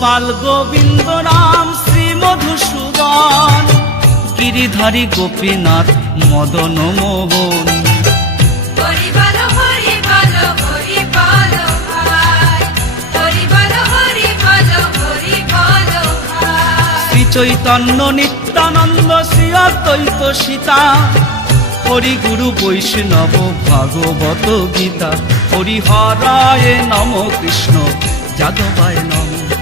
গোপাল গোবিন্দ রাম শ্রী মধুসূদন গিরিধারী গোপীনাথ মদন মোহন। চৈতন্য নিত্যানন্দ শ্রীয়া অতৈত সীতা হরি গুরু বৈষ্ণব ভাগবত গীতা হরি হরায় নম কৃষ্ণ যাদবায় নম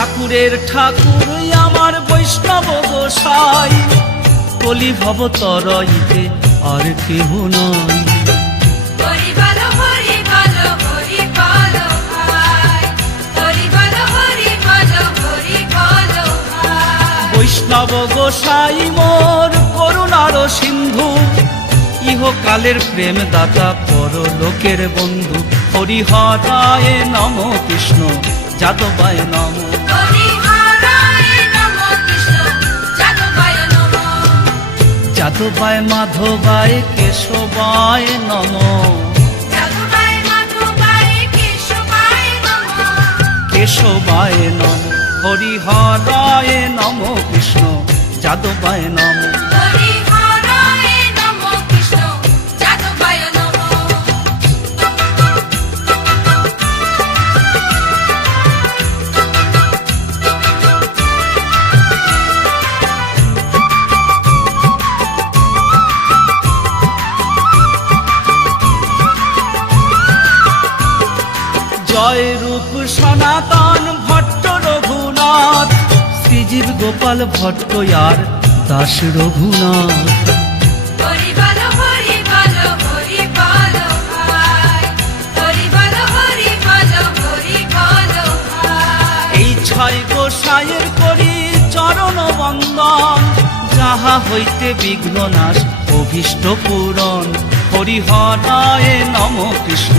ঠাকুরের ঠাকুর আমার বৈষ্ণব গোসাই। কলি ভব তরইতে আর কেহ নয় বৈষ্ণব গোসাই মোর করুণার সিন্ধু। ইহকালের প্রেম দাতা পর লোকের বন্ধু। হরিহরায় নম কৃষ্ণ যাদবায় নম যাদবায় মাধবায় কেশবায় নমো। কেশবায় নম। হরিহরায় নম কৃষ্ণ। যাদবায় নম। জয় রূপ সনাতন ভট্ট রঘুনাথ। শ্রীজীব গোপাল ভট্ট আর দাস রঘুনাথ। এই ছয় গোসাইয়ের করি চরণ বন্দন যাহা হইতে বিঘ্ন নাশ অভীষ্ট পূরণ। হরিহরায় নম কৃষ্ণ।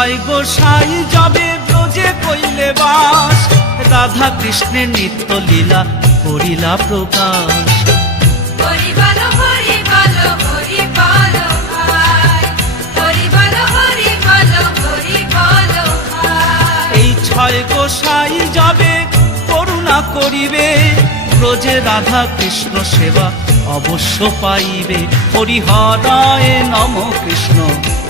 ছয় গোসাই যাবে ব্রজে কইলে বাস। রাধা কৃষ্ণের নিত্য লীলা করিলা প্রকাশ। এই ছয় গোসাই যাবে করুণা করিবে ব্রজে রাধা কৃষ্ণ সেবা অবশ্য পাইবে। হরিহরায় নম কৃষ্ণ।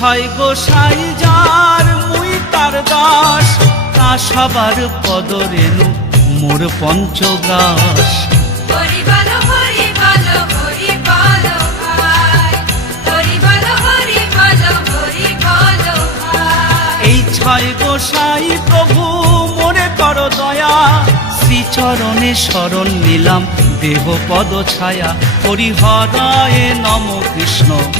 ছয় গোসাই যার মুই তার দাস। তা সবার পদরেণু মোর পঞ্চগ্রাস। ভাই। এই ছয় গোসাই প্রভু মোরে কর দয়া। শ্রীচরণে শরণ নিলাম দেহ পদ ছায়া। হরিহরায় নম কৃষ্ণ।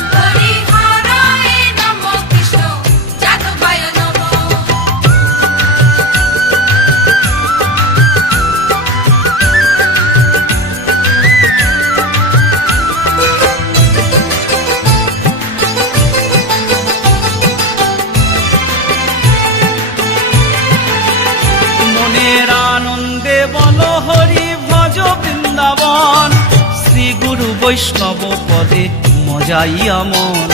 বৈষ্ণব পদে মজাইয়া মন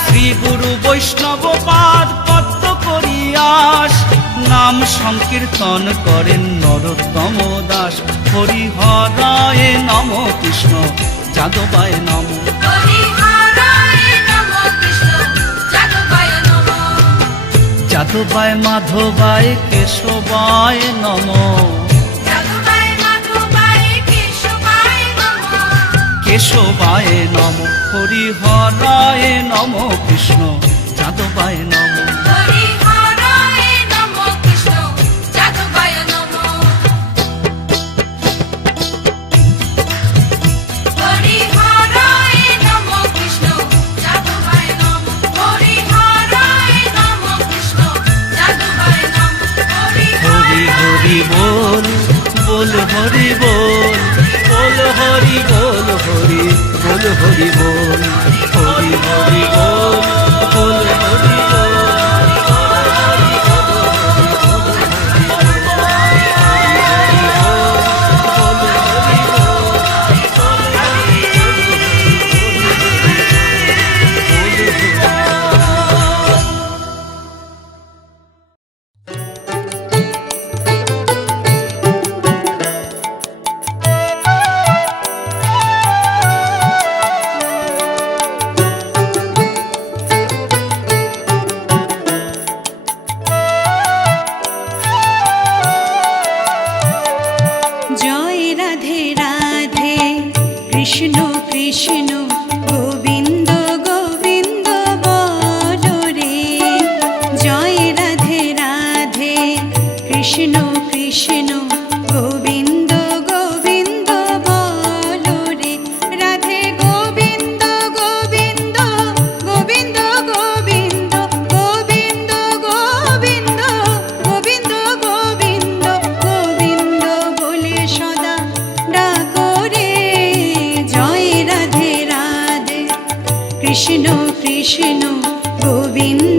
শ্রী গুরু বৈষ্ণব পাদ পত্র করিয়াস নাম সংকীর্তন করেন নরোত্তম দাস। হরিহরায় নম কৃষ্ণ যাদবায় নমঃ যাদবায় মাধবাই কেশবায় নম। কেশবায় নম। হরিহরায় নম কৃষ্ণ যাদবায় নম। কৃষ্ণ কৃষ্ণ কৃষ্ণ গোবিন্দ